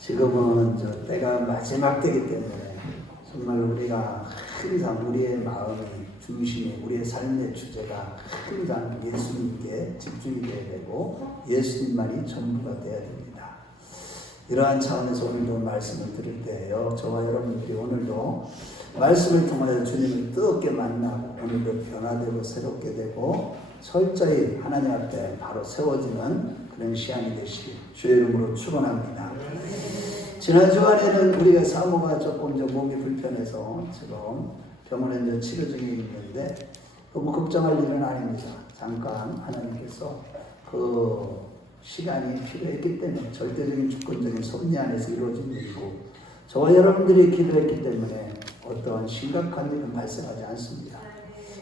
지금은 때가 마지막 때이기 때문에 정말 우리가 항상 우리의 마음의 중심이, 우리의 삶의 주제가 항상 예수님께 집중이 되어야 되고 예수님만이 전부가 되어야 됩니다. 이러한 차원에서 오늘도 말씀을 드릴 때에요, 저와 여러분들이 오늘도 말씀을 통하여 주님을 뜨겁게 만나고 오늘도 변화되고 새롭게 되고 철저히 하나님 앞에 바로 세워지는 그런 시간이 되시길 주의 이름으로 축원합니다. 지난 주간에는 우리가 사모가 조금 몸이 불편해서 지금 병원에 치료 중에 있는데 너무 걱정할 일은 아닙니다. 잠깐 하나님께서 그 시간이 필요했기 때문에 절대적인 주권적인 섭리 안에서 이루어진 일이고 저와 여러분들이 기도했기 때문에 어떠한 심각한 일은 발생하지 않습니다.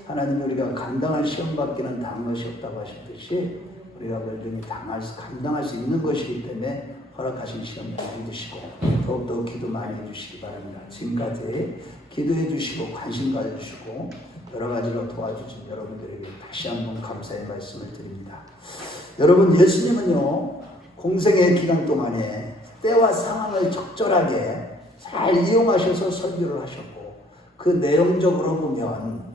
하나님 우리가 감당할 시험 받기는 당한 것이 없다고 하셨듯이 우리가 멀쩡히 감당할 수 있는 것이기 때문에 허락하신 시험을 믿으시고 더욱더 기도 많이 해주시기 바랍니다. 지금까지 기도해 주시고 관심 가져주시고 여러 가지로 도와주신 여러분들에게 다시 한번 감사의 말씀을 드립니다. 여러분, 예수님은요 공생의 기간 동안에 때와 상황을 적절하게 잘 이용하셔서 설교를 하셨고 그 내용적으로 보면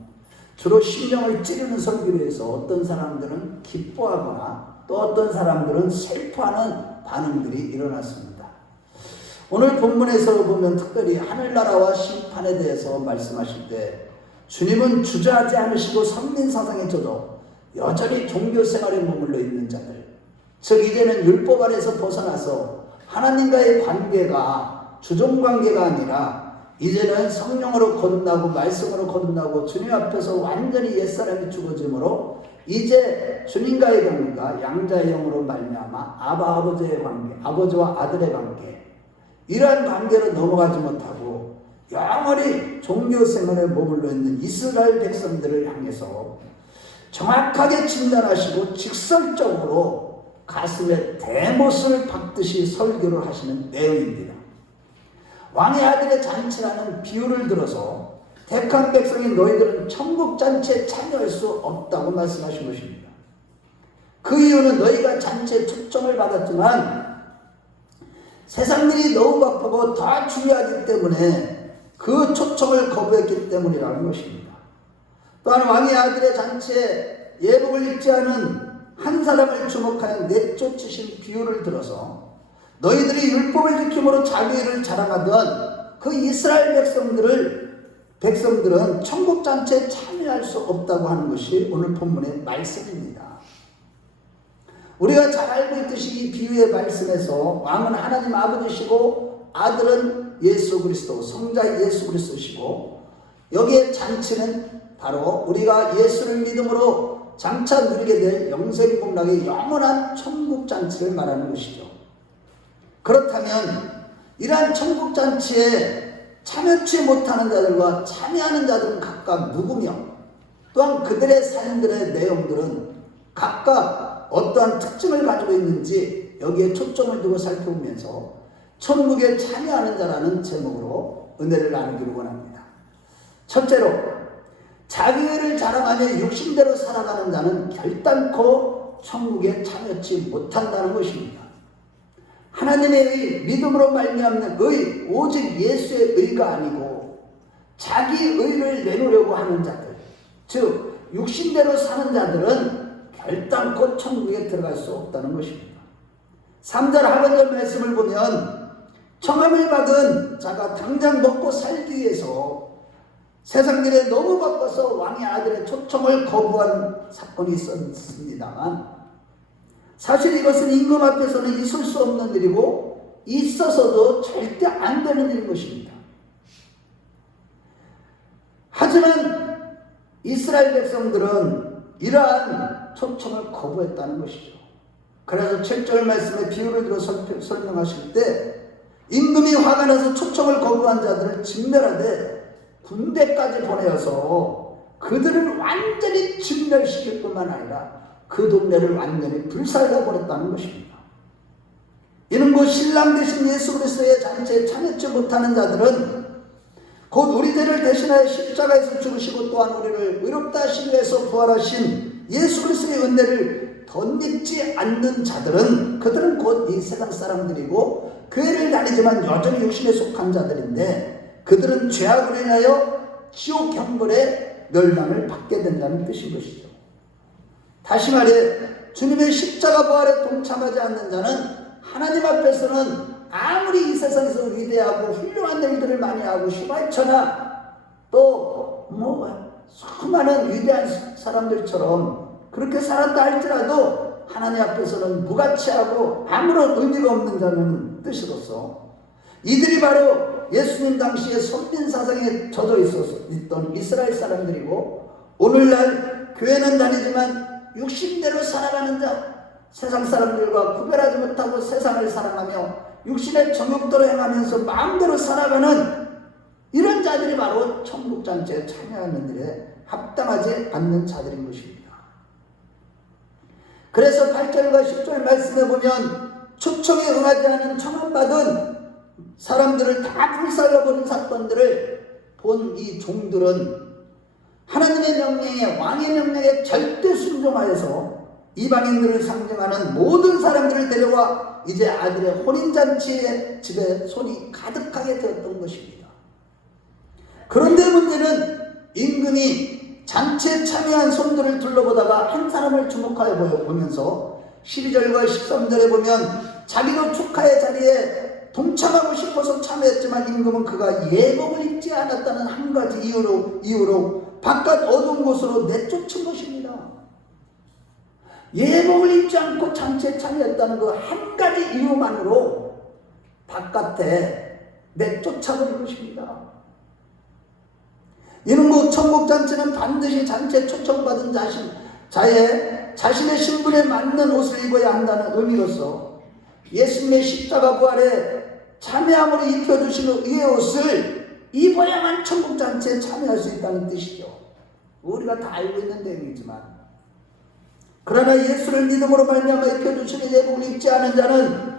주로 심령을 찌르는 설교를 해서 어떤 사람들은 기뻐하거나 또 어떤 사람들은 슬퍼하는 반응들이 일어났습니다. 오늘 본문에서 보면 특별히 하늘나라와 심판에 대해서 말씀하실 때 주님은 주저하지 않으시고 선민사상에 젖어 여전히 종교생활에 머물러 있는 자들, 즉 이제는 율법 아래서 벗어나서 하나님과의 관계가 주종관계가 아니라 이제는 성령으로 거듭나고 말씀으로 거듭나고 주님 앞에서 완전히 옛사람이 죽어짐으로 이제 주님과의 관계가 양자의 영으로 말미암아 아바 아버지의 관계, 아버지와 아들의 관계, 이러한 관계로 넘어가지 못하고 영원히 종교생활에 머물러 있는 이스라엘 백성들을 향해서 정확하게 진단하시고 직설적으로 가슴에 대못을 박듯이 설교를 하시는 내용입니다. 왕의 아들의 잔치라는 비유를 들어서 택한 백성이 너희들은 천국 잔치에 참여할 수 없다고 말씀하신 것입니다. 그 이유는 너희가 잔치에 초청을 받았지만 세상일이 너무 바쁘고 더 중요하기 때문에 그 초청을 거부했기 때문이라는 것입니다. 또한 왕의 아들의 잔치에 예복을 입지 않은 한 사람을 주목하여 내쫓으신 비유를 들어서 너희들이 율법을 지킴으로 자기를 자랑하던 그 이스라엘 백성들은 천국잔치에 참여할 수 없다고 하는 것이 오늘 본문의 말씀입니다. 우리가 잘 알고 있듯이 이 비유의 말씀에서 왕은 하나님 아버지시고 아들은 예수 그리스도, 성자 예수 그리스도시고 여기에 잔치는 바로 우리가 예수를 믿음으로 장차 누리게 될 영생복락의 영원한 천국잔치를 말하는 것이죠. 그렇다면 이러한 천국잔치에 참여치 못하는 자들과 참여하는 자들은 각각 누구며 또한 그들의 삶들의 내용들은 각각 어떠한 특징을 가지고 있는지 여기에 초점을 두고 살펴보면서 천국에 참여하는 자라는 제목으로 은혜를 나누기를 원합니다. 첫째로, 자기를 자랑하며 육신대로 살아가는 자는 결단코 천국에 참여치 못한다는 것입니다. 하나님의 의, 믿음으로 말미암는 의, 오직 예수의 의가 아니고 자기 의를 내놓으려고 하는 자들, 즉 육신대로 사는 자들은 결단코 천국에 들어갈 수 없다는 것입니다. 3절 하반절 말씀을 보면 청함을 받은 자가 당장 먹고 살기 위해서 세상 일에 너무 바빠서 왕의 아들의 초청을 거부한 사건이 있었습니다만 사실 이것은 임금 앞에서는 있을 수 없는 일이고 있어서도 절대 안 되는 일인 것입니다. 하지만 이스라엘 백성들은 이러한 초청을 거부했다는 것이죠. 그래서 7절 말씀에 비유를 들어 설명하실 때 임금이 화가 나서 초청을 거부한 자들을 진멸하되 군대까지 보내어서 그들을 완전히 진멸시킬 뿐만 아니라 그 동네를 완전히 불살라버렸다는 것입니다. 이는 곧 신랑 되신 예수 그리스도의 잔치에 참여치 못하는 자들은 곧 우리 죄를 대신하여 십자가에서 죽으시고 또한 우리를 의롭다 하시기 위해서 부활하신 예수 그리스도의 은혜를 덧입지 않는 자들은 그들은 곧 이 세상 사람들이고 교회를 다니지만 여전히 육신에 속한 자들인데 그들은 죄악으로 인하여 지옥 형벌의 멸망을 받게 된다는 뜻인 것이죠. 다시 말해 주님의 십자가 부활에 동참하지 않는 자는 하나님 앞에서는 아무리 이 세상에서 위대하고 훌륭한 일들을 많이 하고 휘발처나 또 수많은 위대한 사람들처럼 그렇게 살았다 할지라도 하나님 앞에서는 무가치하고 아무런 의미가 없는 자는 뜻으로서 이들이 바로 예수님 당시에 선민 사상에 젖어 있던 이스라엘 사람들이고 오늘날 교회는 다니지만 육신대로 살아가는 자, 세상 사람들과 구별하지 못하고 세상을 사랑하며 육신의 정욕대로 행하면서 마음대로 살아가는 이런 자들이 바로 천국잔치에 참여하는 일에 합당하지 않는 자들인 것입니다. 그래서 8절과 10절 말씀에 보면 초청에 응하지 않은 청함받은 사람들을 다 불살라버린 사건들을 본 이 종들은 하나님의 명령에 왕의 명령에 절대 순종하여서 이방인들을 상징하는 모든 사람들을 데려와 이제 아들의 혼인잔치의 집에 손이 가득하게 되었던 것입니다. 그런데 문제는 임금이 잔치에 참여한 손들을 둘러보다가 한 사람을 주목하여 보면서 12절과 13절에 보면 자기도 축하의 자리에 동참하고 싶어서 참여했지만 임금은 그가 예복을 입지 않았다는 한 가지 이유로 바깥 어두운 곳으로 내쫓은 것입니다. 예복을 입지 않고 잔치에 참여했다는 그 한 가지 이유만으로 바깥에 내쫓아버린 것입니다. 이는 뭐 천국잔치는 반드시 잔치에 초청받은 자신의 신분에 맞는 옷을 입어야 한다는 의미로서 예수님의 십자가 부활에 참여함으로 입혀주시는 의의 옷을 입어야만 천국잔치에 참여할 수 있다는 뜻이죠. 우리가 다 알고 있는 내용이지만 그러나 예수를 믿음으로 말미암아 입혀주시는 예복을 입지 않은 자는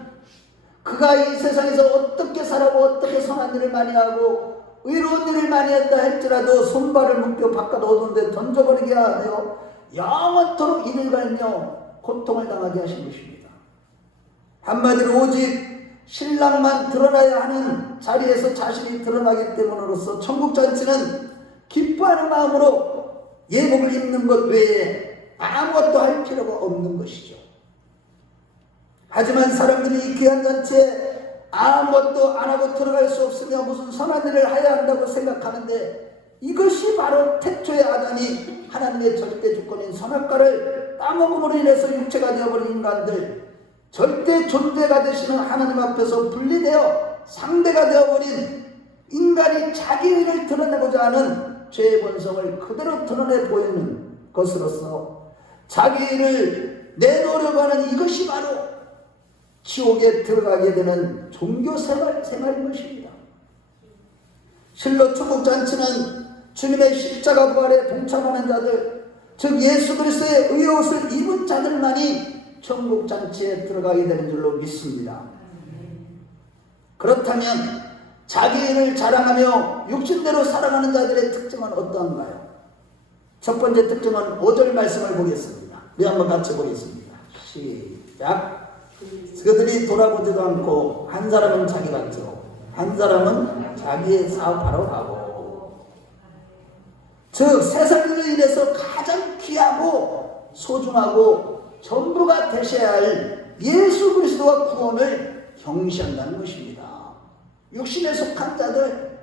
그가 이 세상에서 어떻게 살아고 어떻게 선한 일을 많이 하고 의로운 일을 많이 했다 할지라도 손발을 묶여 바깥 어두운 데 던져버리게 하여 영원토록 이를 갈며 고통을 당하게 하신 것입니다. 한마디로 오직 신랑만 드러나야 하는 자리에서 자신이 드러나기 때문으로서 천국잔치는 기뻐하는 마음으로 예복을 입는 것 외에 아무것도 할 필요가 없는 것이죠. 하지만 사람들이 이 귀한 잔치에 아무것도 안 하고 들어갈 수 없으며 무슨 선한 일을 해야 한다고 생각하는데 이것이 바로 태초의 아담이 하나님의 절대 주권인 선악과를 따먹음으로 인해서 육체가 되어버린 인간들, 절대 존재가 되시는 하나님 앞에서 분리되어 상대가 되어버린 인간이 자기 의를 드러내고자 하는 죄의 본성을 그대로 드러내 보이는 것으로서 자기 의를 내놓으려고 하는 이것이 바로 지옥에 들어가게 되는 종교 생활인 것입니다. 실로 천국잔치는 주님의 십자가 부활에 동참하는 자들, 즉 예수 그리스도의 의의 옷을 입은 자들만이 천국잔치에 들어가게 되는 줄로 믿습니다. 그렇다면 자기를 자랑하며 육신대로 살아가는 자들의 특징은 어떠한가요? 첫 번째 특징은 5절 말씀을 보겠습니다. 우리 한번 같이 보겠습니다. 시작. 그들이 돌아보지도 않고 한 사람은 자기 밭으로 한 사람은 자기의 사업하러 가고, 즉 세상을 인해서 가장 귀하고 소중하고 전부가 되셔야 할 예수 그리스도와 구원을 경시한다는 것입니다. 육신에 속한 자들,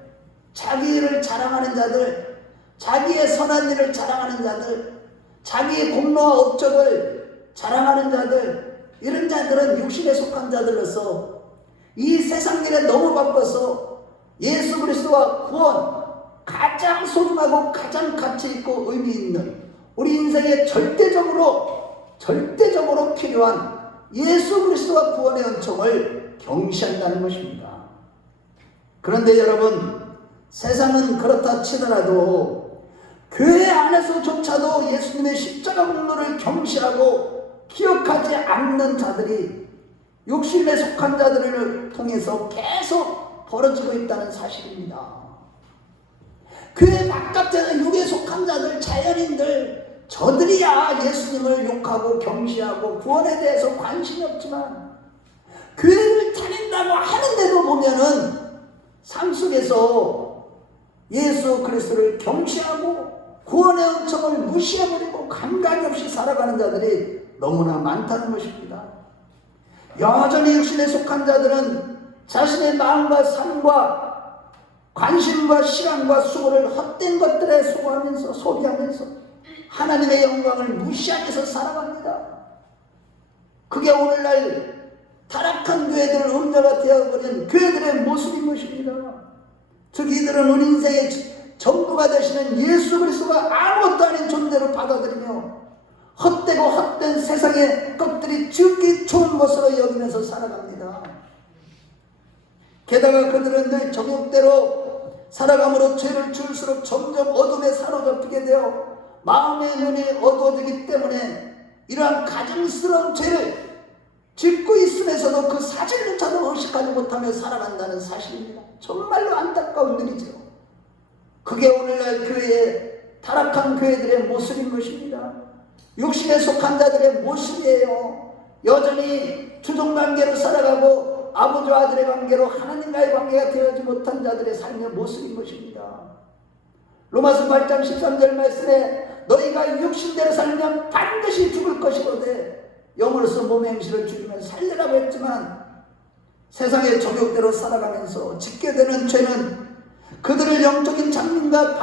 자기를 자랑하는 자들, 자기의 선한 일을 자랑하는 자들, 자기의 공로와 업적을 자랑하는 자들, 이런 자들은 육신에 속한 자들로서 이 세상 일에 너무 바빠서 예수 그리스도와 구원, 가장 소중하고 가장 가치 있고 의미 있는 우리 인생에 절대적으로 필요한 예수 그리스도와 구원의 은총을 경시한다는 것입니다. 그런데 여러분, 세상은 그렇다 치더라도 교회 안에서조차도 예수님의 십자가 공로를 경시하고 기억하지 않는 자들이 욕심에 속한 자들을 통해서 계속 벌어지고 있다는 사실입니다. 교회 바깥에는 육에 속한 자들, 자연인들, 저들이야 예수님을 욕하고 경시하고 구원에 대해서 관심이 없지만 교회를 다닌다고 하는데도 보면은 삶 속에서 예수 그리스도를 경시하고 구원의 은총을 무시해버리고 감각이 없이 살아가는 자들이 너무나 많다는 것입니다. 여전히 육신에 속한 자들은 자신의 마음과 삶과 관심과 시간과 수고를 헛된 것들에 소비하면서 하나님의 영광을 무시하면서 살아갑니다. 그게 오늘날 타락한 교회들, 음녀가 되어버린 교회들의 모습인 것입니다. 즉 이들은 우리 인생의 전부가 되시는 예수 그리스도가 아무것도 아닌 존재로 받아들이며 헛되고 헛된 세상의 것들이 죽기 좋은 것으로 여기면서 살아갑니다. 게다가 그들은 늘 정욕대로 살아감으로 죄를 지을수록 점점 어둠에 사로잡히게 되어 마음의 눈이 어두워지기 때문에 이러한 가증스러운 죄를 짓고 있으면서도 그 사실조차도 의식하지 못하며 살아간다는 사실입니다. 정말로 안타까운 일이죠. 그게 오늘날 교회의 타락한 교회들의 모습인 것입니다. 육신에 속한 자들의 모습이에요. 여전히 주종관계로 살아가고 아버지와 아들의 관계로 하나님과의 관계가 되어지 못한 자들의 삶의 모습인 것입니다. 로마서 8장 13절 말씀에 너희가 육신대로 살면 반드시 죽을 것이로되 영으로서 몸의 행실을 죽이면 살리라고 했지만 세상의 정욕대로 살아가면서 짓게 되는 죄는 그들을 영적인 장님과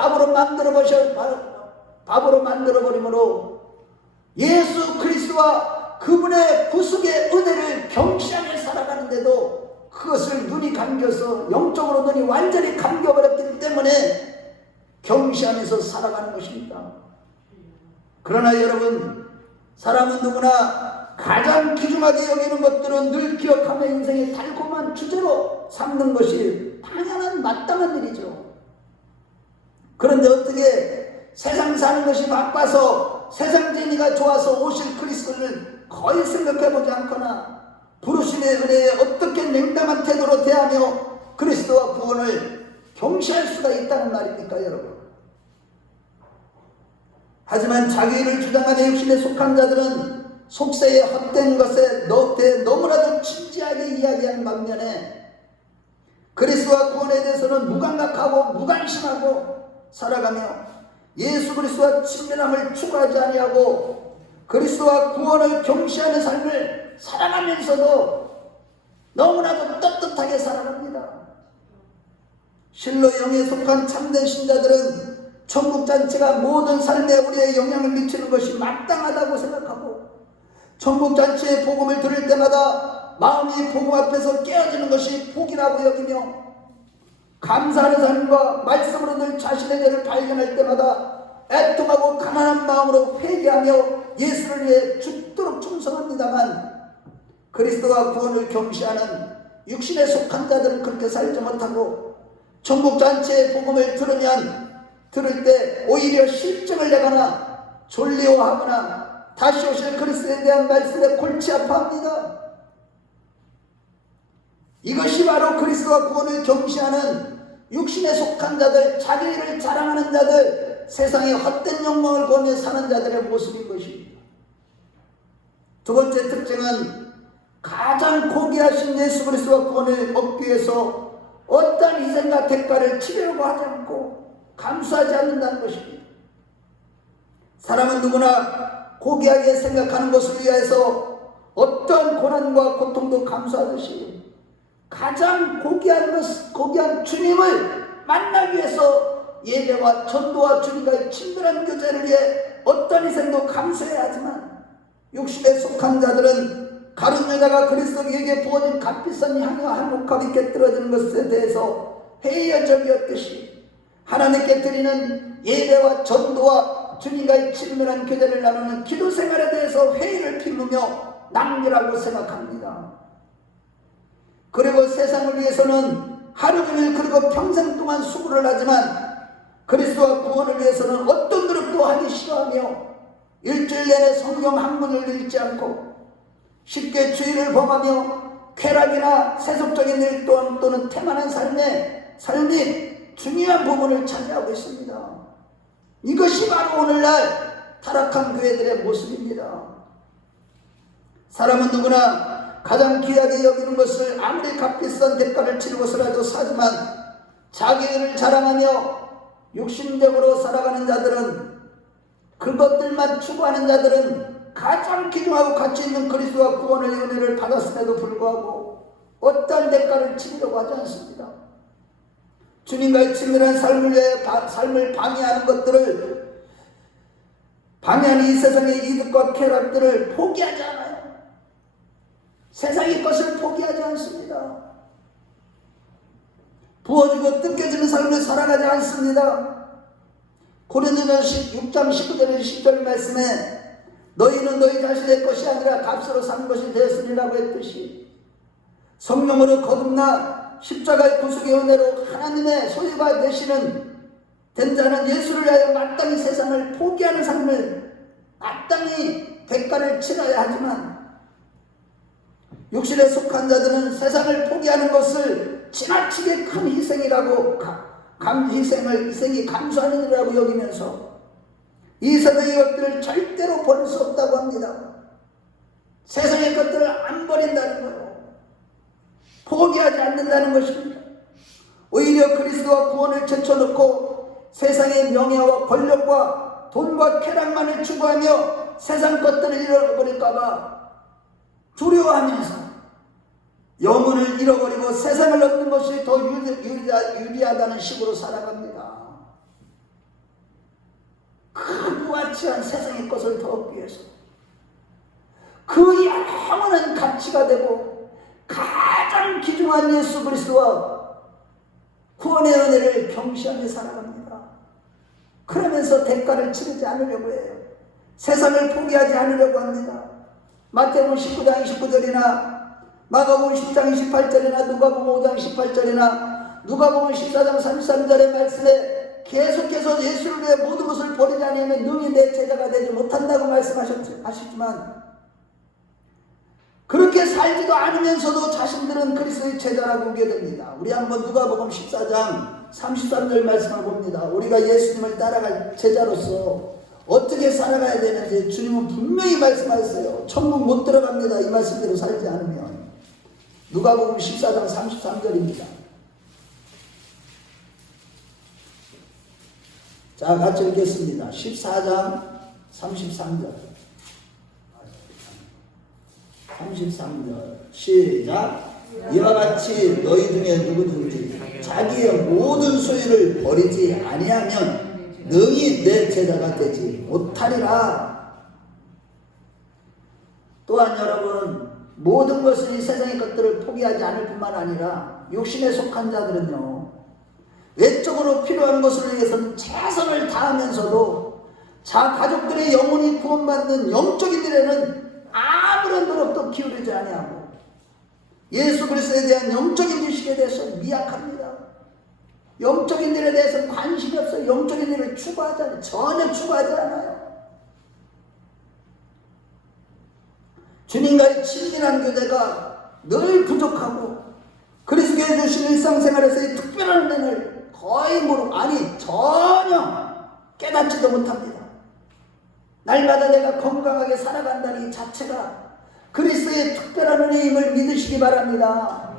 바보로 만들어버리므로 예수 그리스도와 그분의 구속의 은혜를 경시하며 살아가는데도 그것을 눈이 감겨서 영적으로 눈이 완전히 감겨버렸기 때문에 경시하면서 살아가는 것입니다. 그러나 여러분, 사람은 누구나 가장 귀중하게 여기는 것들은 늘 기억하며 인생의 달콤한 주제로 삼는 것이 당연한 마땅한 일이죠. 그런데 어떻게 세상 사는 것이 바빠서 세상 재미가 좋아서 오실 그리스도를 거의 생각해보지 않거나 부르심의 은혜에 어떻게 냉담한 태도로 대하며 그리스도와 구원을 경시할 수가 있다는 말입니까 여러분? 하지만 자기를 주장하는 육신에 속한 자들은 속세의 헛된 것에 너무나도 진지하게 이야기하는 반면에 그리스도와 구원에 대해서는 무감각하고 무관심하고 살아가며 예수 그리스도와 친밀함을 추구하지 아니하고 그리스도와 구원을 경시하는 삶을 살아가면서도 너무나도 떳떳하게 살아갑니다. 실로 영에 속한 참된 신자들은 천국잔치가 모든 삶에 우리의 영향을 미치는 것이 마땅하다고 생각하고 천국잔치의 복음을 들을 때마다 마음이 복음 앞에서 깨어지는 것이 복이라고 여기며 감사하는 삶과 말씀으로 늘 자신의 죄를 발견할 때마다 애통하고 가난한 마음으로 회개하며 예수를 위해 죽도록 충성합니다만 그리스도와 구원을 경시하는 육신에 속한 자들은 그렇게 살지 못하고 천국잔치의 복음을 들을 때 오히려 실증을 내거나 졸리워하거나 다시 오실 그리스도에 대한 말씀에 골치 아파합니다. 이것이 바로 그리스도와 구원을 경시하는 육신에 속한 자들, 자기 일을 자랑하는 자들, 세상의 헛된 욕망을 거며 사는 자들의 모습인 것입니다. 두 번째 특징은 가장 고귀하신 예수 그리스도와 구원을 얻기 위해서 어떠한 희생과 대가를 치르려고 하지 않고 감수하지 않는다는 것입니다. 사람은 누구나 고귀하게 생각하는 것을 위해서 어떤 고난과 고통도 감수하듯이 가장 고귀한 주님을 만나기 위해서 예배와 전도와 주님과의 친밀한 교제를 위해 어떤 희생도 감수해야 하지만 육신에 속한 자들은 가룟 여자가 그리스도에게 부어진 값비싼 향유와 한몫값이 곁들어지는 것에 대해서 회의적이었듯이 하나님께 드리는 예배와 전도와 주님과의 친밀한 교제를 나누는 기도 생활에 대해서 회의를 피우며 낭비라고 생각합니다. 그리고 세상을 위해서는 하루 종일 그리고 평생 동안 수고를 하지만 그리스도와 구원을 위해서는 어떤 노력도 하기 싫어하며 일주일 내내 성경 한 권을 읽지 않고 쉽게 주의를 범하며 쾌락이나 세속적인 일 또는 태만한 삶이 중요한 부분을 차지하고 있습니다. 이것이 바로 오늘날 타락한 교회들의 모습입니다. 사람은 누구나 가장 귀하게 여기는 것을 아무리 값비싼 대가를 치르고서라도 사지만 자기를 자랑하며 육신적으로 살아가는 자들은, 그것들만 추구하는 자들은 가장 귀중하고 가치 있는 그리스도와 구원의 은혜를 받았음에도 불구하고 어떠한 대가를 치르려고 하지 않습니다. 주님과의 친밀한 삶을 방해하는 것들을, 방해하는 이 세상의 이득과 쾌락들을 포기하지 않아요. 세상의 것을 포기하지 않습니다. 부어주고 뜯겨지는 삶을 살아가지 않습니다. 고린도전서 6장 19절 10절 말씀에 너희는 너희 자신의 것이 아니라 값으로 산 것이 되었으리라고 했듯이 성령으로 거듭나 십자가의 구속의 은혜로 하나님의 소유가 되시는 된 자는 예수를 위하여 마땅히 세상을 포기하는 삶을 마땅히 대가를 치러야 하지만, 육신에 속한 자들은 세상을 포기하는 것을 지나치게 큰 희생이라고 희생이 감수하는 일이라고 여기면서 이 세상의 것들을 절대로 버릴 수 없다고 합니다. 세상의 것들을 안 버린다는 거예요. 포기하지 않는다는 것입니다. 오히려 그리스도와 구원을 제쳐놓고 세상의 명예와 권력과 돈과 쾌락만을 추구하며 세상 것들을 잃어버릴까봐 두려워하면서 영혼을 잃어버리고 세상을 얻는 것이 더 유리하다는 식으로 살아갑니다. 그 무가치한 세상의 것을 더 얻기 위해서 그 영원한 가치가 되고 가장 귀중한 예수 그리스도와 구원의 은혜를 경시하며 살아갑니다. 그러면서 대가를 치르지 않으려고 해요. 세상을 포기하지 않으려고 합니다. 마태복음 19장 29절이나 마가복음 10장 28절이나 누가복음 5장 18절이나 누가복음 14장 33절의 말씀에 계속해서 예수를 위해 모든 것을 버리지 않으면 능히 내 제자가 되지 못한다고 말씀하시지만, 그렇게 살지도 않으면서도 자신들은 그리스도의 제자라고 우게 됩니다. 우리 한번 누가복음 14장 33절 말씀을 봅니다. 우리가 예수님을 따라갈 제자로서 어떻게 살아가야 되는지 주님은 분명히 말씀하셨어요. 천국 못 들어갑니다. 이 말씀대로 살지 않으면. 누가복음 14장 33절입니다. 자, 같이 읽겠습니다. 14장 33절. 33절 시작. 이와 같이 너희 중에 누구든지 자기의 모든 소유를 버리지 아니하면 능히 내 제자가 되지 못하리라. 또한 여러분, 모든 것을 이 세상의 것들을 포기하지 않을 뿐만 아니라 육신에 속한 자들은요, 외적으로 필요한 것을 위해서는 최선을 다하면서도 자 가족들의 영혼이 구원받는 영적인 일에는 아무런 노력도 기울이지 아니하고 예수 그리스도에 대한 영적인 지식에 대해서 미약합니다. 영적인 일에 대해서 관심이 없어요. 영적인 일을 추구하지 않아요. 전혀 추구하지 않아요. 주님과의 친밀한 교제가 늘 부족하고 그리스도께 주신 일상생활에서의 특별한 은혜를 거의 전혀 깨닫지도 못합니다. 날마다 내가 건강하게 살아간다는 이 자체가 그리스도의 특별한 은혜임을 믿으시기 바랍니다.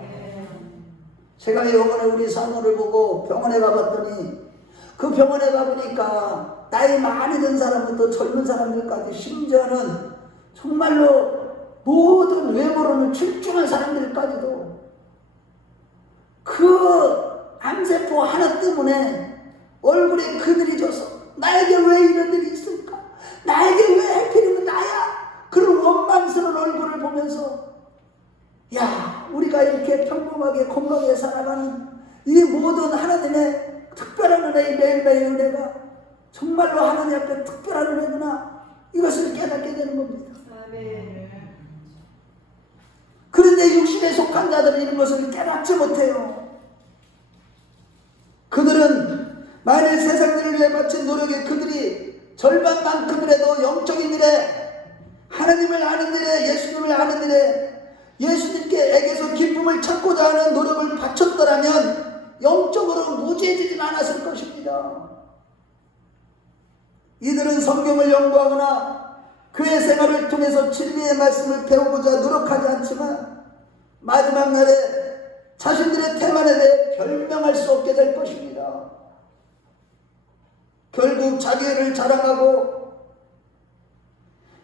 제가 이번에 우리 사모를 보고 병원에 가봤더니 그 병원에 가보니까 나이 많이 든 사람부터 젊은 사람들까지 심지어는 정말로 모든 외모로는 출중한 사람들까지도 그 암세포 하나 때문에 얼굴에 그늘이 져서 나에게 왜 이런 일이 있을까? 나에게 왜 하필이면 나야? 그런 원망스러운 얼굴을 보면서 야, 우리가 이렇게 평범하게 건강하게 살아가는 이 모든 하나님의 특별한 은혜, 매일매일 은혜가 정말로 하나님 앞에 특별한 은혜구나, 이것을 깨닫게 되는 겁니다. 아멘. 그런데 육신에 속한 자들은 이런 것을 깨닫지 못해요. 그들은 만일 세상들을 위해 바친 노력에 그들이 절반만큼이라도 영적인 일에, 하나님을 아는 일에, 예수님을 아는 일에, 예수님께서 기쁨을 찾고자 하는 노력을 바쳤더라면 영적으로 무죄해지진 않았을 것입니다. 이들은 성경을 연구하거나 그의 생활을 통해서 진리의 말씀을 배우고자 노력하지 않지만 마지막 날에 자신들의 태만에 대해 변명할 수 없게 될 것입니다. 결국 자기를 자랑하고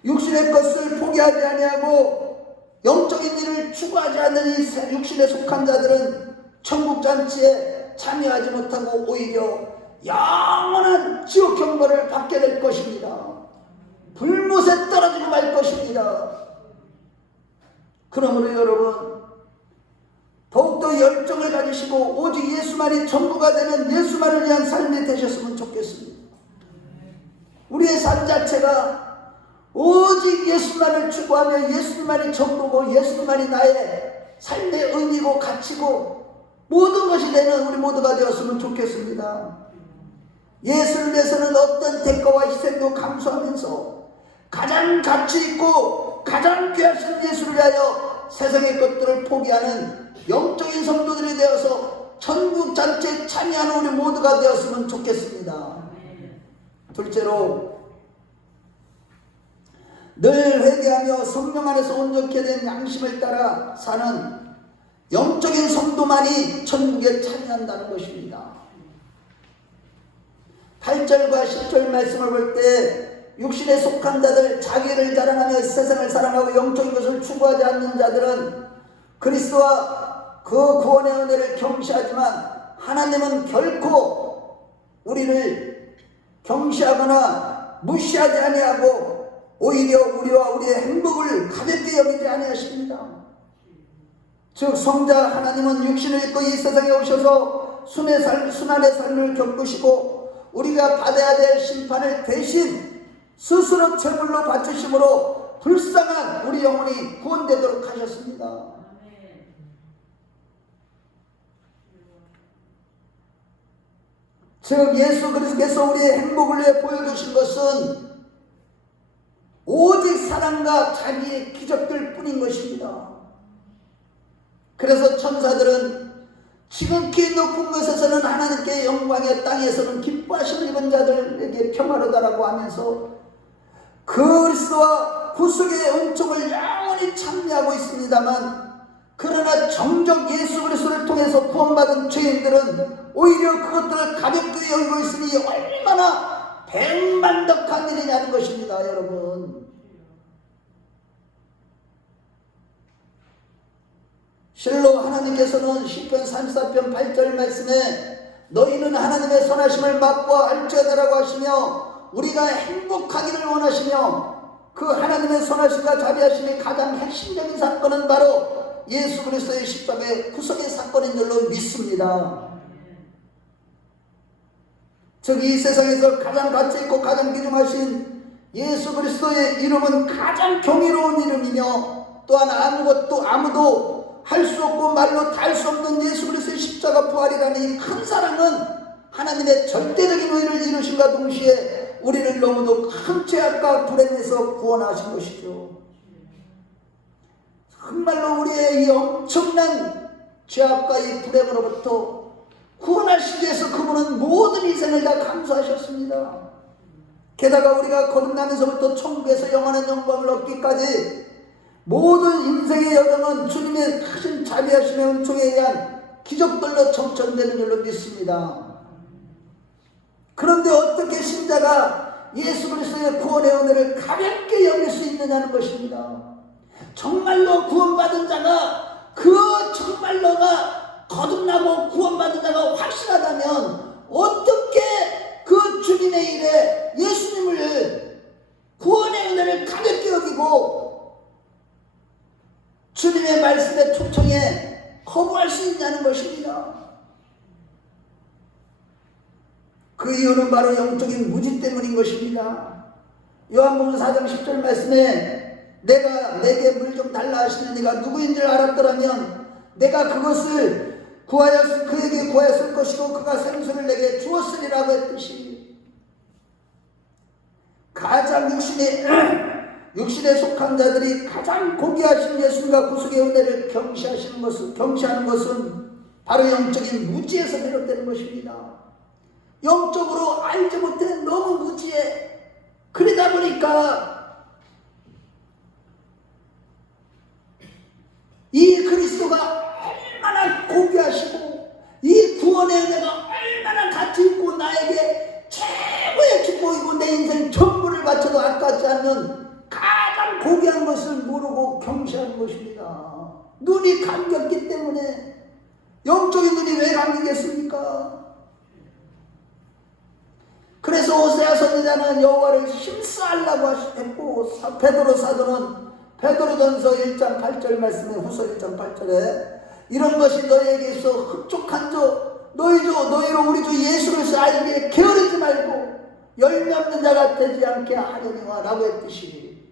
육신의 것을 포기하지 아니하고 영적인 일을 추구하지 않는 이 육신에 속한 자들은 천국 잔치에 참여하지 못하고 오히려 영원한 지옥 형벌을 받게 될 것입니다. 불못에 떨어지고 말 것입니다. 그러므로 여러분, 더욱더 열정을 가지시고 오직 예수만이 전부가 되는 예수만을 위한 삶이 되셨으면 좋겠습니다. 우리의 삶 자체가 오직 예수만을 추구하며 예수만이 전부고 예수만이 나의 삶의 의미고 가치고 모든 것이 되는 우리 모두가 되었으면 좋겠습니다. 예수를 위해서는 어떤 대가와 희생도 감수하면서 가장 가치 있고 가장 귀하신 예수를 위하여 세상의 것들을 포기하는 영적인 성도들이 되어서 천국 잔치에 참여하는 우리 모두가 되었으면 좋겠습니다. 둘째로, 늘 회개하며 성령 안에서 온전케 된 양심을 따라 사는 영적인 성도만이 천국에 참여한다는 것입니다. 8절과 10절 말씀을 볼 때 육신에 속한 자들, 자기를 자랑하며 세상을 사랑하고 영적인 것을 추구하지 않는 자들은 그리스도와 그 구원의 은혜를 경시하지만 하나님은 결코 우리를 경시하거나 무시하지 아니하고 오히려 우리와 우리의 행복을 가볍게 여기지 아니하십니다. 즉 성자 하나님은 육신을 입고 이 세상에 오셔서 순환의 삶을 겪으시고 우리가 받아야 될 심판을 대신 스스로 제물로 바치심으로 불쌍한 우리 영혼이 구원되도록 하셨습니다. 즉 예수 그리스도께서 우리의 행복을 위해 보여주신 것은 오직 사랑과 자기의 기적들 뿐인 것입니다. 그래서 천사들은 지극히 높은 곳에서는 하나님께 영광의 땅에서는 기뻐하심을 입은 자들에게 평화로다라고 하면서 그리스도와 구속의 은총을 영원히 찬미하고 있습니다만, 그러나 정적 예수 그리스도를 통해서 구원받은 죄인들은 오히려 그것들을 가볍게 여기고 있으니 얼마나 백만덕한 일이냐는 것입니다. 여러분, 실로 하나님께서는 시편 34편 8절 말씀에 너희는 하나님의 선하심을 맛보아 알지어다라고 하시며 우리가 행복하기를 원하시며, 그 하나님의 선하심과 자비하심의 가장 핵심적인 사건은 바로 예수 그리스도의 십자가의 구속의 사건인 줄로 믿습니다. 즉 이 세상에서 가장 가치 있고 가장 귀중하신 예수 그리스도의 이름은 가장 경이로운 이름이며, 또한 아무도 할 수 없고 말로 다 할 수 없는 예수 그리스도의 십자가 부활이라는 이 큰 사랑은 하나님의 절대적인 의를 이루심과 동시에 우리를 너무도 큰 죄악과 불에 내서 구원하신 것이죠. 정말로 우리의 이 엄청난 죄악과 이 불행으로부터 구원하시기 위해서 그분은 모든 희생을 다 감수하셨습니다. 게다가 우리가 거듭나면서부터 천국에서 영원한 영광을 얻기까지 모든 인생의 여정은 주님의 크신 자비하심의 은총에 의한 기적들로 정천되는 줄로 믿습니다. 그런데 어떻게 신자가 예수 그리스도의 구원의 은혜를 가볍게 여길 수 있느냐는 것입니다. 정말로 구원받은 자가, 정말로가 거듭나고 구원받은 자가 확실하다면 어떻게 그 주님의 일에 예수님을 구원의 은혜를 가볍게 여기고 주님의 말씀의 초청에 거부할 수 있냐는 것입니다. 그 이유는 바로 영적인 무지 때문인 것입니다. 요한복음 4장 10절 말씀에 내가 내게 물 좀 달라 하시는 네가 누구인 줄 알았더라면 내가 그것을 그에게 구하였을 것이고 그가 생수를 내게 주었으리라고 했듯이, 가장 육신에 속한 자들이 가장 고귀하신 예수님과 구속의 은혜를 경시하는 것은 바로 영적인 무지에서 비롯되는 것입니다. 영적으로 알지 못해 너무 무지해 그러다 보니까 이 그리스도가 얼마나 고귀하시고 이 구원의 은혜가 얼마나 가치 있고 나에게 최고의 기쁨이고 내 인생 전부를 바쳐도 아깝지 않는 가장 고귀한 것을 모르고 경시하는 것입니다. 눈이 감겼기 때문에. 영적인 눈이 왜 감기겠습니까? 그래서 호세아 선지자는 여호와를 힘쓰하려고 했고, 베드로 사도는 베드로전서 1장 8절 말씀에, 후서 1장 8절에 이런 것이 너희에게 있어 흡족한 조 너희로 우리 주 예수 그리스도 알기에 게으르지 말고 열매 없는 자가 되지 않게 하려니와 라고 했듯이,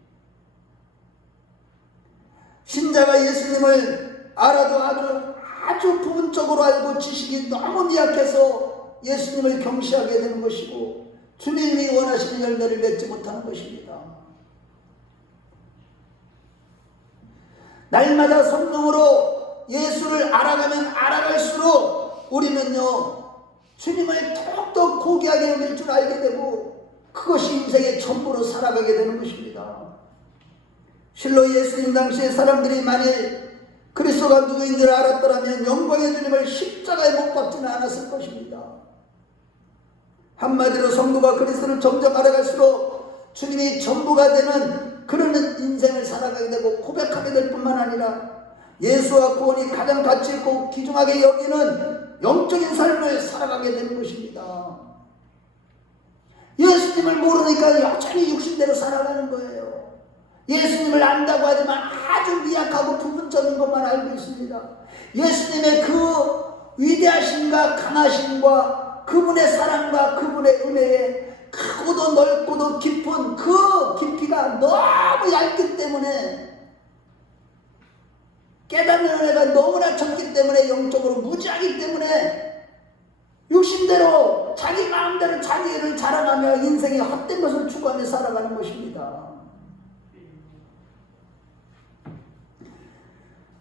신자가 예수님을 알아도 아주 부분적으로 알고 지식이 너무 미약해서 예수님을 경시하게 되는 것이고 주님이 원하시는 열매를 맺지 못하는 것입니다. 날마다 성령으로 예수를 알아가면 알아갈수록 우리는요 주님을 더욱더 고귀하게 여길 줄 알게 되고 그것이 인생의 전부로 살아가게 되는 것입니다. 실로 예수님 당시에 사람들이 만일 그리스도가 누구인지를 알았더라면 영광의 주님을 십자가에 못 박지는 않았을 것입니다. 한마디로 성도가 그리스도를 점점 알아갈수록 주님이 전부가 되는 그런 인생을 살아가게 되고 고백하게 될 뿐만 아니라 예수와 구원이 가장 가치 있고 귀중하게 여기는 영적인 삶을 살아가게 되는 것입니다. 예수님을 모르니까 여전히 육신대로 살아가는 거예요. 예수님을 안다고 하지만 아주 미약하고 부분적인 것만 알고 있습니다. 예수님의 그 위대하심과 강하심과 그분의 사랑과 그분의 은혜에 크고도 넓고도 깊은 그 깊이가 너무 얇기 때문에, 깨닫는 은혜가 너무나 적기 때문에, 영적으로 무지하기 때문에 육신대로 자기 마음대로 자기 일을 자랑하며 인생의 헛된 것을 추구하며 살아가는 것입니다.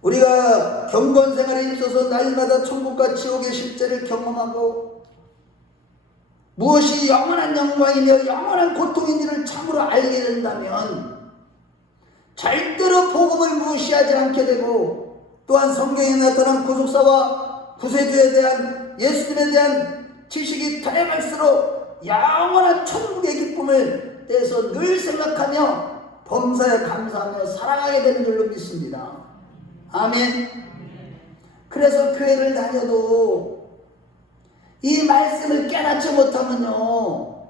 우리가 경건 생활에 있어서 날마다 천국과 지옥의 실제를 경험하고 무엇이 영원한 영광이며 영원한 고통인지를 참으로 알게 된다면 절대로 복음을 무시하지 않게 되고, 또한 성경에 나타난 구속사와 구세주에 대한, 예수님에 대한 지식이 더해갈수록 영원한 천국의 기쁨을 떼서 늘 생각하며 범사에 감사하며 살아가게 되는 줄로 믿습니다. 아멘. 그래서 교회를 다녀도 이 말씀을 깨닫지 못하면요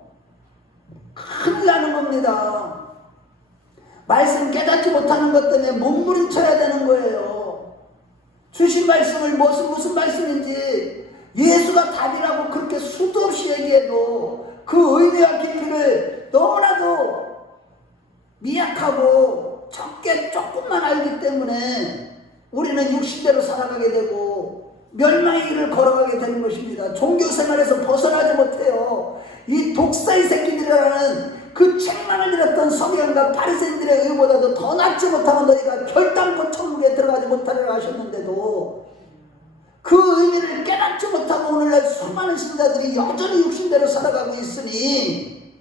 큰일 나는 겁니다. 말씀 깨닫지 못하는 것 때문에 몸부림쳐야 되는 거예요. 주신 말씀을 무슨 말씀인지 예수가 답이라고 그렇게 수도 없이 얘기해도 그 의미와 깊이를 너무나도 미약하고 적게 조금만 알기 때문에 우리는 육신대로 살아가게 되고 멸망의 길을 걸어가게 되는 것입니다. 종교생활에서 벗어나지 못해요. 이 독사의 새끼들이라는 그 책망을 들었던 서기관과 바리새인들의 의보다도 더 낫지 못하면 너희가 결단코 천국에 들어가지 못하리라 하셨는데도 그 의미를 깨닫지 못하고 오늘날 수많은 신자들이 여전히 육신대로 살아가고 있으니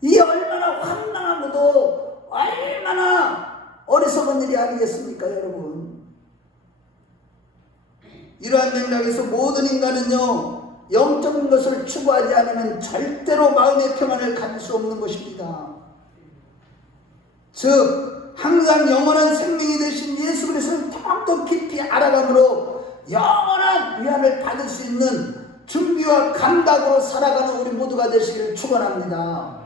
이 얼마나 황당하고도 얼마나 어리석은 일이 아니겠습니까, 여러분? 이러한 맥락에서 모든 인간은요 영적인 것을 추구하지 않으면 절대로 마음의 평안을 가질 수 없는 것입니다. 즉 항상 영원한 생명이 되신 예수 그리스도를 더욱더 깊이 알아감으로 영원한 위안을 받을 수 있는 준비와 감각으로 살아가는 우리 모두가 되시기를 축원합니다.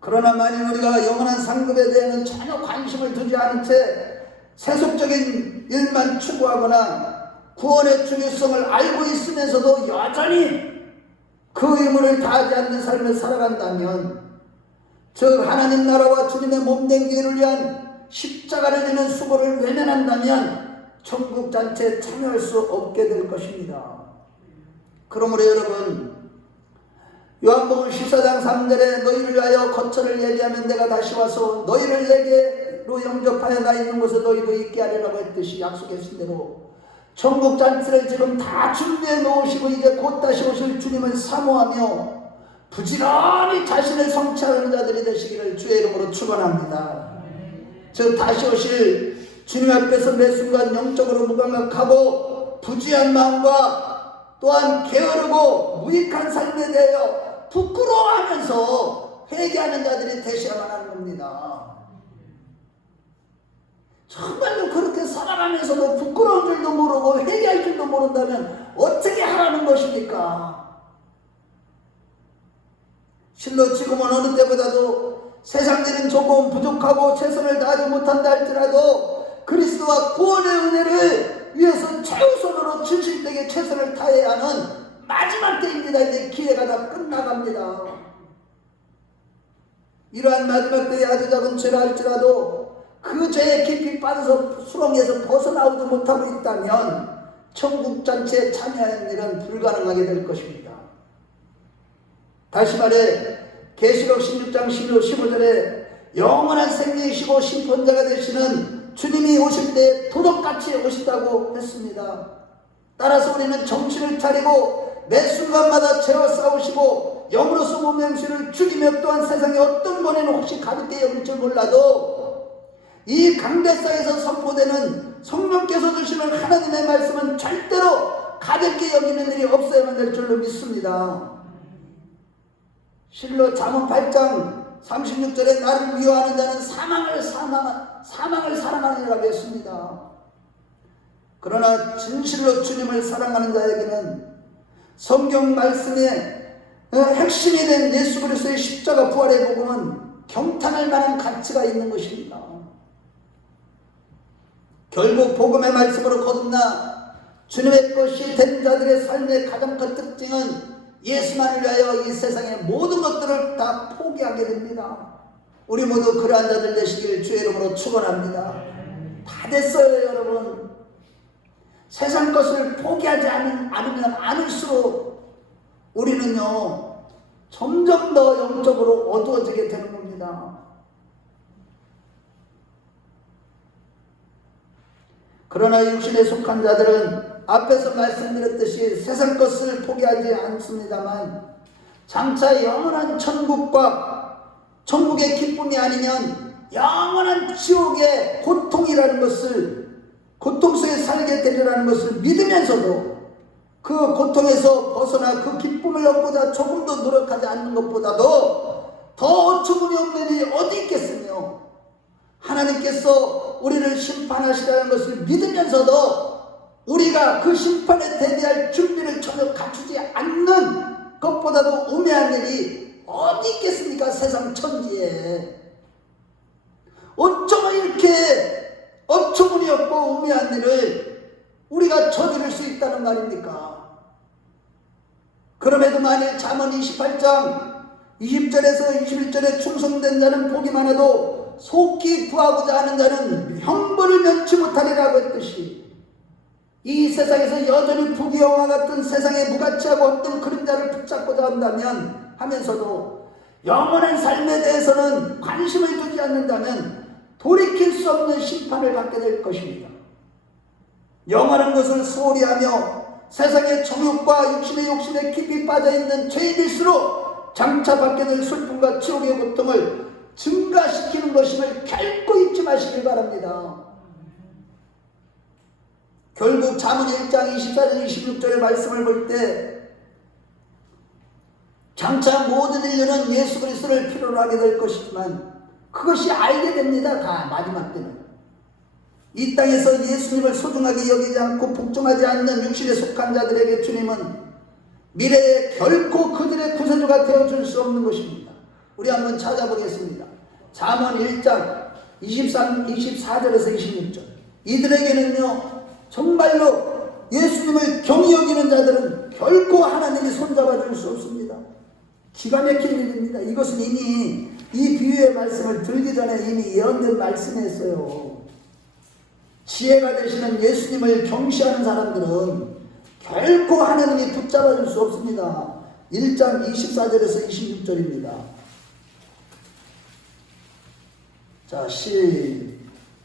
그러나 만일 우리가 영원한 상급에 대해서는 전혀 관심을 두지 않은 채 세속적인 일만 추구하거나 구원의 중요성을 알고 있으면서도 여전히 그 의무를 다하지 않는 삶을 살아간다면, 즉 하나님 나라와 주님의 몸된 교회를 위한 십자가를 지는 수고를 외면한다면 천국 잔치에 참여할 수 없게 될 것입니다. 그러므로 여러분, 요한복음 14장 3절에 너희를 위하여 거처를 예비하면 내가 다시 와서 너희를 내게로 영접하여 나 있는 곳에 너희도 있게 하리라고 했듯이 약속했은 대로 천국 잔치를 지금 다 준비해 놓으시고 이제 곧 다시 오실 주님을 사모하며 부지런히 자신을 성취하는 자들이 되시기를 주의 이름으로 축원합니다. 저 다시 오실 주님 앞에서 매 순간 영적으로 무감각하고 부주의한 마음과 또한 게으르고 무익한 삶에 대하여 부끄러워하면서 회개하는 자들이 되셔야만 하는 겁니다. 정말로 그렇게 살아가면서도 부끄러운 줄도 모르고 회개할 줄도 모른다면 어떻게 하라는 것입니까? 실로 지금은 어느 때보다도 세상들은 조금 부족하고 최선을 다하지 못한다 할지라도 그리스도와 구원의 은혜를 위해서 최우선으로 진실되게 최선을 다해야 하는 마지막 때입니다. 이제 기회가 다 끝나갑니다. 이러한 마지막 때에 아주 작은 죄라 할지라도 그 죄에 깊이 빠져서 수렁에서 벗어나오지 못하고 있다면 천국 잔치에 참여하는 일은 불가능하게 될 것입니다. 다시 말해 계시록 16장 15절에 영원한 생명이시고 심판자가 되시는 주님이 오실 때 도둑같이 오시다고 했습니다. 따라서 우리는 정신을 차리고 매 순간마다 죄와 싸우시고 영으로서 몸명수를 죽이며 또한 세상의 어떤 번에는 혹시 가볍게 여길 줄 몰라도 이 강대상에서 선포되는 성령께서 주시는 하나님의 말씀은 절대로 가볍게 여기는 일이 없어야만 될 줄로 믿습니다. 실로 잠언 8장 36절에 나를 미워하는 자는 사망을 사랑하느라고 했습니다. 그러나 진실로 주님을 사랑하는 자에게는 성경 말씀의 핵심이 된 예수 그리스도의 십자가 부활의 복음은 경탄할 만한 가치가 있는 것입니다. 결국 복음의 말씀으로 거듭나 주님의 것이 된 자들의 삶의 가장 큰 특징은 예수만을 위하여 이 세상의 모든 것들을 다 포기하게 됩니다. 우리 모두 그러한 자들 되시길 주의 이름으로 축원합니다. 다 됐어요, 여러분. 세상 것을 포기하지 않으면 않을수록 우리는요 점점 더 영적으로 어두워지게 되는 겁니다. 그러나 육신에 속한 자들은 앞에서 말씀드렸듯이 세상 것을 포기하지 않습니다만 장차 영원한 천국과 천국의 기쁨이 아니면 영원한 지옥의 고통이라는 것을 고통 속에 살게 되리라는 것을 믿으면서도 그 고통에서 벗어나 그 기쁨을 얻고자 조금 더 노력하지 않는 것보다도 더 어처구니 없는 일이 어디 있겠으며 하나님께서 우리를 심판하시라는 것을 믿으면서도 우리가 그 심판에 대비할 준비를 전혀 갖추지 않는 것보다도 우매한 일이 어디 있겠습니까? 세상 천지에. 어쩌면 이렇게 어처구니 없고 우매한 일을 우리가 저지를 수 있다는 말입니까? 그럼에도 만일 잠언 28장 20절에서 21절에 충성된 자는 복이 많아도 속히 구하고자 하는 자는 형벌을 면치 못하리라고 했듯이 이 세상에서 여전히 부귀영화 같은 세상에 무가치하고 없던 그림자를 붙잡고자 한다면 하면서도 영원한 삶에 대해서는 관심을 두지 않는다면 돌이킬 수 없는 심판을 받게 될 것입니다. 영원한 것을 소홀히 하며 세상의 정욕과 육신의 욕심에 깊이 빠져있는 죄인일수록 장차 받게 될 슬픔과 지옥의 고통을 증가시키는 것임을 결코 잊지 마시길 바랍니다. 결국 잠언 1장 24절 26절의 말씀을 볼 때 장차 모든 인류는 예수 그리스도를 필요로 하게 될 것이지만 그것이 알게 됩니다. 다 마지막 때는 이 땅에서 예수님을 소중하게 여기지 않고 복종하지 않는 육신에 속한 자들에게 주님은 미래에 결코 그들의 구세주가 되어줄 수 없는 것입니다. 우리 한번 찾아보겠습니다. 잠언 1장 24절에서 26절 이들에게는요 정말로 예수님을 경히 여기는 자들은 결코 하나님이 손잡아 줄 수 없습니다. 기가 막힌 일입니다. 이것은 이미 이 비유의 말씀을 들기 전에 이미 예언된 말씀이었어요. 지혜가 되시는 예수님을 경시하는 사람들은 결코 하나님이 붙잡아 줄 수 없습니다. 1장 24절에서 26절입니다. 자,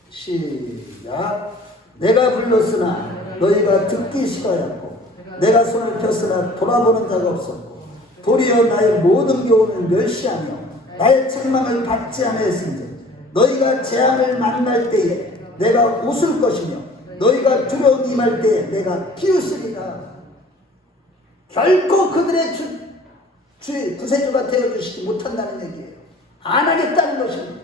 시작. 내가 불렀으나 너희가 듣기 싫어하였고 내가 손을 폈으나 돌아보는 자가 없었고 도리어 나의 모든 교훈을 멸시하며 나의 책망을 받지 않았은지 너희가 재앙을 만날 때에 내가 웃을 것이며 너희가 두려움 임할 때에 내가 비웃으리라. 결코 그들의 구세주가 되어주시지 못한다는 얘기예요. 안 하겠다는 것입니다.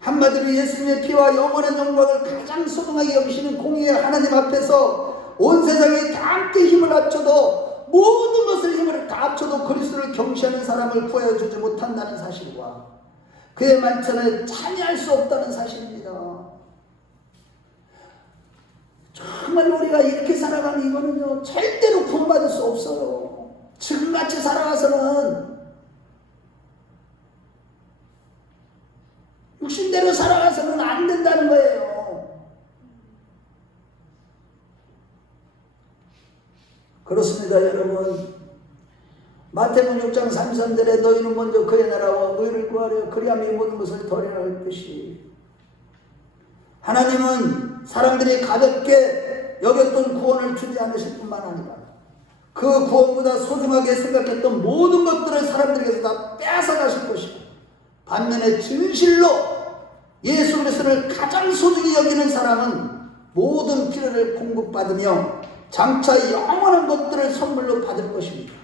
한마디로 예수님의 피와 영원한 영광을 가장 소중하게 여기시는 공의의 하나님 앞에서 온 세상이 다 함께 힘을 합쳐도 모든 것을 힘을 다 합쳐도 그리스도를 경시하는 사람을 구하여주지 못한다는 사실과 그의 만찬을 참여할 수 없다는 사실입니다. 정말 우리가 이렇게 살아가면 이거는요 절대로 구원받을 수 없어요. 지금같이 살아가서는 육신대로 살아가서는 안 된다는 거예요. 그렇습니다 여러분. 마태복음 6장 33절에 너희는 먼저 그의 나라와 의를 구하려 그리하면 이 모든 것을 더리라 했듯이 하나님은 사람들이 가볍게 여겼던 구원을 주지 않으실 뿐만 아니라 그 구원보다 소중하게 생각했던 모든 것들을 사람들에게서 다 뺏어가실 것이고 반면에 진실로 예수 그리스도를 가장 소중히 여기는 사람은 모든 필요를 공급받으며 장차 영원한 것들을 선물로 받을 것입니다.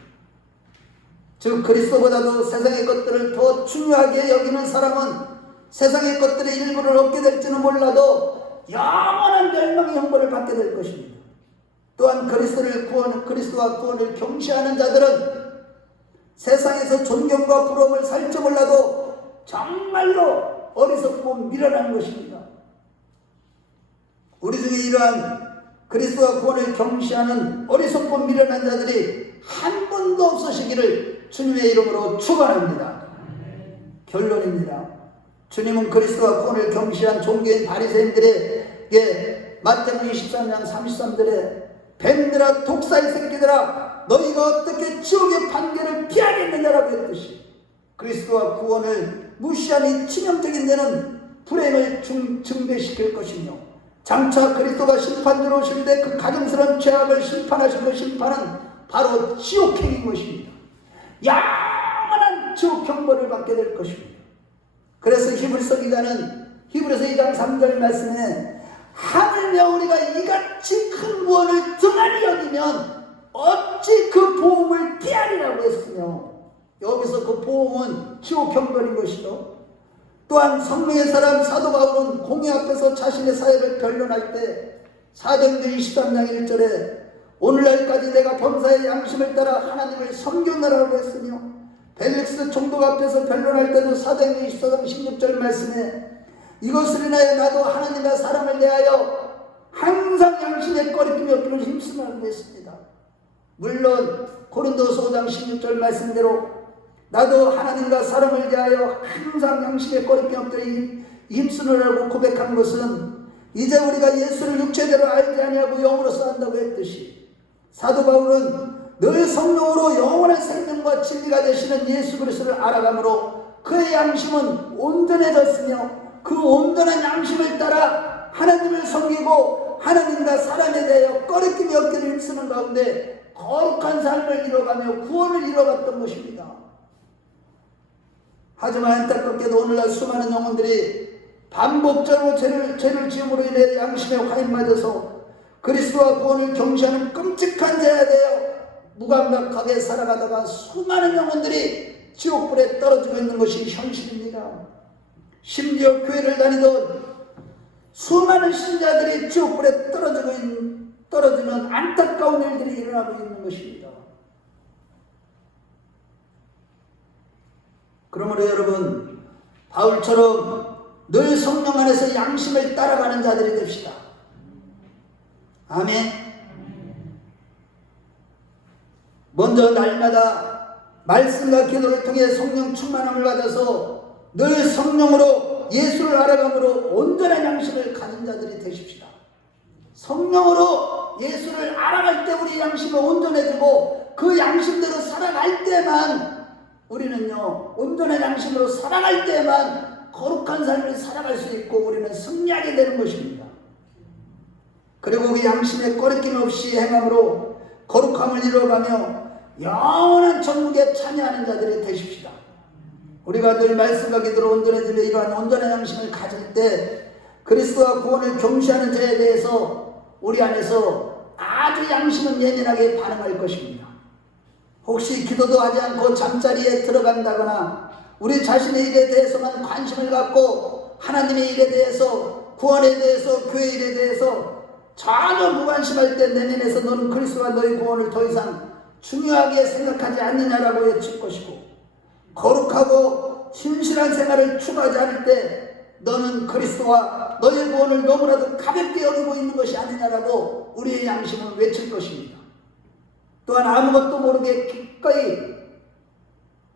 즉 그리스도보다도 세상의 것들을 더 중요하게 여기는 사람은 세상의 것들의 일부를 얻게 될지는 몰라도 영원한 멸망의 형벌을 받게 될 것입니다. 또한 그리스도와 구원을 경시하는 자들은 세상에서 존경과 부러움을 살지 몰라도 정말로 어리석고 미련한 것입니다. 우리 중에 이러한 그리스도와 구원을 경시하는 어리석고 미련한 자들이 한 분도 없으시기를 주님의 이름으로 축원합니다. 결론입니다. 주님은 그리스도와 구원을 경시한 종교인 바리새인들에게 마태복음 23장 33절에 뱀들아 독사의 새끼들아 너희가 어떻게 지옥의 판결을 피하겠느냐라고 했듯이 그리스도와 구원을 무시한 이 치명적인 데는 불행을 증대시킬 것이며 장차 그리스도가 심판대로 오실 때 그 가증스러운 죄악을 심판하실 그 심판은 바로 지옥행인 것입니다. 영원한 지옥 형벌을 받게 될 것입니다. 그래서 히브리서 기자는 히브리서 2장 3절 말씀에 하물며 우리가 이같이 큰 구원을 등한히 여기면 어찌 그 보험을 피하리라고 했으며 여기서 그 보험은 지옥 형벌인 것이죠. 또한 성령의 사람 사도 바울은 공회 앞에서 자신의 사역을 변론할 때 사도행전 23장 1절에 오늘날까지 내가 범사의 양심을 따라 하나님을 섬겼노라고 했으며 벨릭스 총독 앞에서 변론할 때도 사도행전 24장 16절 말씀에 이것을 인하여 나도 하나님과 사람을 대하여 항상 양심의 꺼리낌이 없기를 힘쓰라고 했습니다. 물론 고린도서 5장 16절 말씀대로 나도 하나님과 사람을 대하여 항상 양심의 꺼리낌 없기를 힘쓰느라고 고백한 것은 이제 우리가 예수를 육체대로 알지 아니하고 영으로서 안다고 했듯이 사도 바울은 늘 성령으로 영원한 생명과 진리가 되시는 예수 그리스도를 알아감으로 그의 양심은 온전해졌으며 그 온전한 양심을 따라 하나님을 섬기고 하나님과 사람에 대하여 꺼리낌이 없기를 힘쓰는 가운데 거룩한 삶을 이뤄가며 구원을 이뤄갔던 것입니다. 하지만 안타깝게도 오늘날 수많은 영혼들이 반복적으로 죄를 지음으로 인해 양심에 화인 맞아서 그리스도와 구원을 경시하는 끔찍한 죄에 대하여 무감각하게 살아가다가 수많은 영혼들이 지옥불에 떨어지고 있는 것이 현실입니다. 심지어 교회를 다니던 수많은 신자들이 지옥불에 떨어지는 안타까운 일들이 일어나고 있는 것입니다. 그러므로 여러분 바울처럼 늘 성령 안에서 양심을 따라가는 자들이 됩시다. 아멘. 먼저 날마다 말씀과 기도를 통해 성령 충만함을 받아서 늘 성령으로 예수를 알아감으로 온전한 양심을 가진 자들이 되십시다. 성령으로 예수를 알아갈 때 우리 양심이 온전해지고 그 양심대로 살아갈 때만 우리는요 온전한 양심으로 살아갈 때만 거룩한 삶을 살아갈 수 있고 우리는 승리하게 되는 것입니다. 그리고 그 양심에 꺼리낌 없이 행함으로 거룩함을 이루어가며 영원한 천국에 참여하는 자들이 되십시다. 우리가 늘 말씀과 기도로 온전해지며 이러한 온전한 양심을 가질 때 그리스도와 구원을 경시하는 자에 대해서 우리 안에서 아주 양심은 예민하게 반응할 것입니다. 혹시 기도도 하지 않고 잠자리에 들어간다거나 우리 자신의 일에 대해서만 관심을 갖고 하나님의 일에 대해서, 구원에 대해서, 교회 일에 대해서 전혀 무관심할 때 내면에서 너는 그리스도와 너의 구원을 더 이상 중요하게 생각하지 않느냐라고 외칠 것이고, 거룩하고 신실한 생활을 추구하지 않을 때 너는 그리스도와 너의 구원을 너무나도 가볍게 여기고 있는 것이 아니냐라고 우리의 양심은 외칠 것입니다. 또한 아무것도 모르게 기꺼이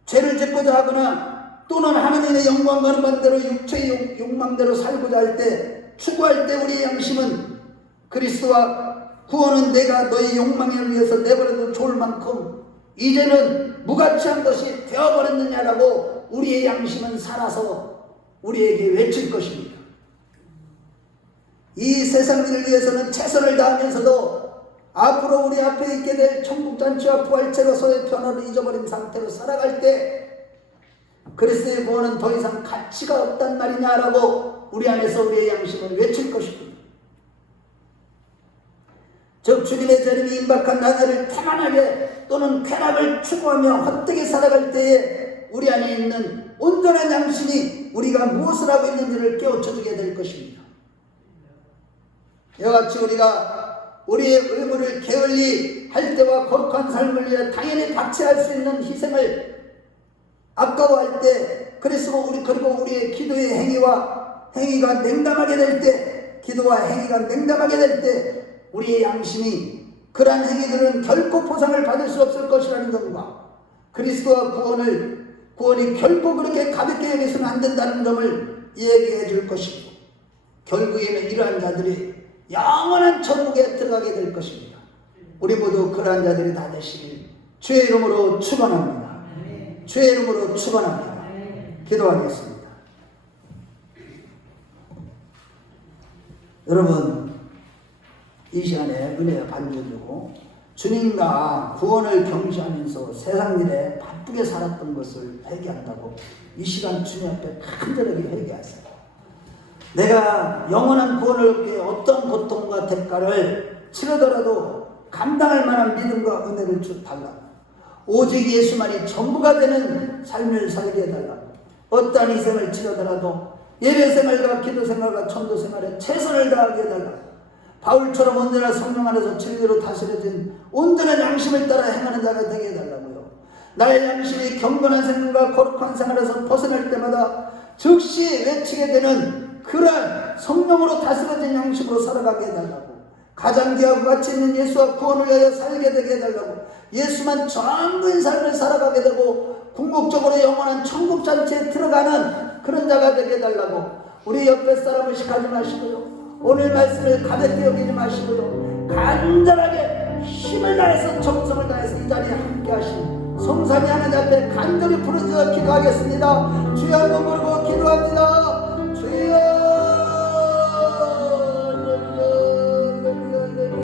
죄를 짓고자 하거나 또는 하나님의 영광과는 반대로 육체의 욕망대로 살고자 할 때, 추구할 때 우리의 양심은 그리스도와 구원은 내가 너의 욕망을 위해서 내버려도 좋을 만큼 이제는 무가치한 것이 되어버렸느냐라고 우리의 양심은 살아서 우리에게 외칠 것입니다. 이 세상 일을 위해서는 최선을 다하면서도 앞으로 우리 앞에 있게 될 천국잔치와 부활체로서의 변화를 잊어버린 상태로 살아갈 때 그리스도의 구원은 더 이상 가치가 없단 말이냐라고 우리 안에서 우리의 양심을 외칠 것입니다. 즉 주님의 재림이 임박한 나날을 태만하게 또는 쾌락을 추구하며 헛되게 살아갈 때에 우리 안에 있는 온전한 양심이 우리가 무엇을 하고 있는지를 깨우쳐주게 될 것입니다. 이와 같이 우리가 우리의 의무를 게을리 할 때와 거룩한 삶을 위해 당연히 박치할 수 있는 희생을 아까워할 때, 그리고 우리의 기도의 행위가 냉담하게 될 때, 기도와 행위가 냉담하게 될 때 우리의 양심이 그러한 행위들은 결코 보상을 받을 수 없을 것이라는 점과 그리스도와 구원이 결코 그렇게 가볍게 여기서는 안 된다는 점을 얘기해 줄 것이고, 결국에는 이러한 자들이 영원한 천국에 들어가게 될 것입니다. 우리 모두 그러한 자들이 다 되시길 주의 이름으로 축원합니다. 주의 이름으로 축원합니다. 기도하겠습니다. 여러분, 이 시간에 은혜와 반주주고 주님과 구원을 경시하면서 세상 일에 바쁘게 살았던 것을 회개한다고 이 시간 주님 앞에 간절하게 회개하세요. 내가 영원한 구원을 얻기 위해 어떤 고통과 대가를 치르더라도 감당할 만한 믿음과 은혜를 달라고, 오직 예수만이 전부가 되는 삶을 살게 해달라고, 어떠한 희생을 치르더라도 예배생활과 기도생활과 전도생활에 최선을 다하게 해달라고, 바울처럼 언제나 성령 안에서 진리로 다스려진 온전한 양심을 따라 행하는 자가 되게 해달라고요. 나의 양심이 경건한 생각과 거룩한 생활에서 벗어날 때마다 즉시 외치게 되는 그러한 성령으로 다스려진 양심으로 살아가게 해달라고, 가장 귀하고 가치 있는 예수와 구원을 위하여 살게 되게 해달라고, 예수만 전부인 삶을 살아가게 되고 궁극적으로 영원한 천국잔치에 들어가는 그런 자가 되게 해달라고, 우리 옆에 사람을 식하지 마시고요, 오늘 말씀을 가볍게 여기지 마시고요, 간절하게 힘을 다해서 정성을 다해서 이 자리에 함께 하신 성삼위 하나님 앞에 간절히 부르짖어 기도하겠습니다. 주여 한번 부르고 기도합니다.